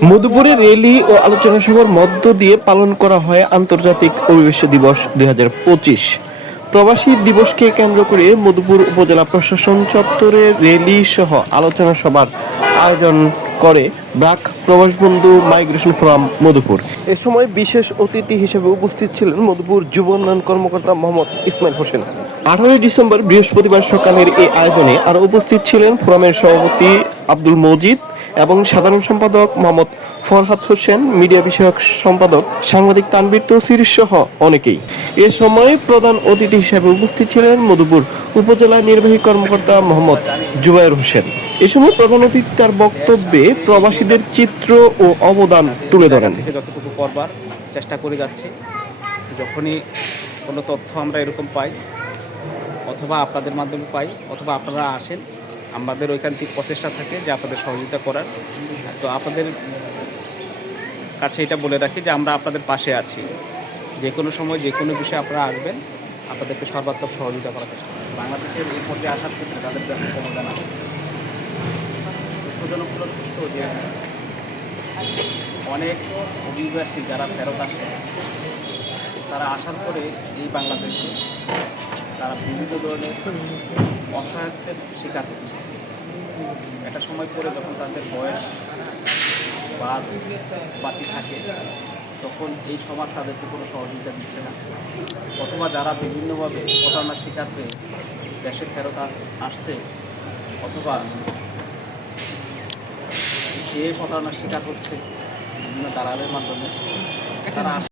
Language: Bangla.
মধুপুরে র্যালি ও আলোচনা সভার মধ্য দিয়ে পালন করা হয় আন্তর্জাতিক অভিবাসী দিবস 2025। প্রবাসী দিবসকে কেন্দ্র করে মধুপুর উপজেলা প্রশাসন চত্বরে র্যালি সহ আলোচনা সভার আয়োজন করে ব্রাক প্রবাসবন্ধু মাইগ্রেশন ফোরাম মধুপুর। এ সময় বিশেষ অতিথি হিসেবে উপস্থিত ছিলেন মধুপুর যুব উন্নয়ন কর্মকর্তা মোহাম্মদ ইসমাইল হোসেন। 18 ডিসেম্বর বৃহস্পতিবার সকালের এই আয়োজনে আরো উপস্থিত ছিলেন ফোরামের সভাপতি আব্দুল মজিদ এবং সাধারণ সম্পাদক মোহাম্মদ ফরহাদ হোসেন, মিডিয়া বিষয়ক সম্পাদক সাংবাদিক তানভীর তৌসির সহ অনেকেই। এ সময় প্রধান অতিথি হিসেবে উপস্থিত ছিলেন মধুপুর উপজেলা নির্বাহী কর্মকর্তা মোহাম্মদ জুবায়ের হোসেন। এ সময় প্রধান অতিথি তার বক্তব্যে প্রবাসীদের চিত্র ও অবদান তুলে ধরেন। যতটুকু করবার চেষ্টা করে যাচ্ছি, যখনই কোনো তথ্য আমরা এরকম পাই অথবা আপনাদের মাধ্যমে পাই অথবা আপনারা আসেন, আমাদের ওইখান থেকে প্রচেষ্টা থাকে যে আপনাদের সহযোগিতা করার। তো আপনাদের কাছে এটা বলে রাখি যে আমরা আপনাদের পাশে আছি, যে কোনো সময় যে কোনো বিষয়ে আপনারা আসবেন, আপনাদেরকে সর্বাত্মক সহযোগিতা করার চেষ্টা করব। বাংলাদেশের এই পর্যায়ে আসার ক্ষেত্রে তাদের ব্যাপক অবদান আছে। দুঃখজনক হলো সত্য যে অনেক অভিবাসী যারা ফেরত আসে, তারা আসার পরে এই বাংলাদেশে তারা বিভিন্ন ধরনের অসহায়ত্বের শিকার হচ্ছে। একটা সময় পরে যখন তাদের বয়স বাড়তি থাকে, তখন এই সমাজ তাদেরকে কোনো সহযোগিতা দিচ্ছে না, অথবা যারা বিভিন্নভাবে প্রতারণার শিকার হয়ে দেশে ফেরত আসছে অথবা যে প্রতারণার শিকার হচ্ছে বিভিন্ন দালালের মাধ্যমে, তারা